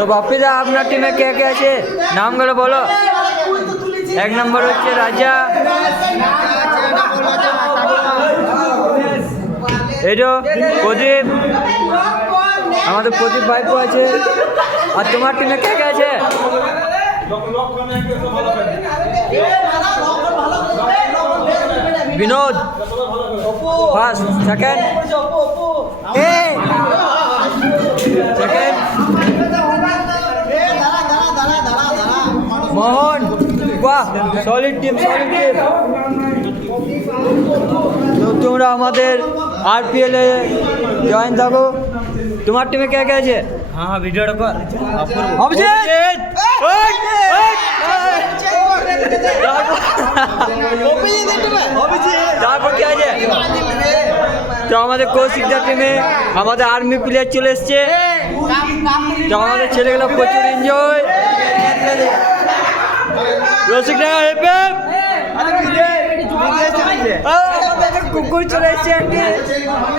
তো বাপ্পিদা আপনার টিমে কে কে আছে নামগুলো বলো। 1 নম্বর হচ্ছে রাজা, এই তো প্রদীপ, আমাদের প্রদীপ ভাইপো আছে। আর তোমার টিমে কে কে আছে? বিনোদ ফার্স্ট, সেকেন্ড সেকেন্ড মোহন। বাহ, সলিড টিম, সলিড টিম। তো তোমরা আমাদের RPL এ জয়েন থাকো। তোমার টিমে কে কে আছে? হ্যাঁ ভিডিওটা কর। অভিজিৎ, তারপর কে আছে? তো আমাদের কৌশিকদার টিমে আমাদের আর্মি প্লেয়ার চলে এসছে। তো আমাদের ছেলেগুলো প্রচুর এনজয়। রসিকনগর এফএম কুকুর চলে এসছে।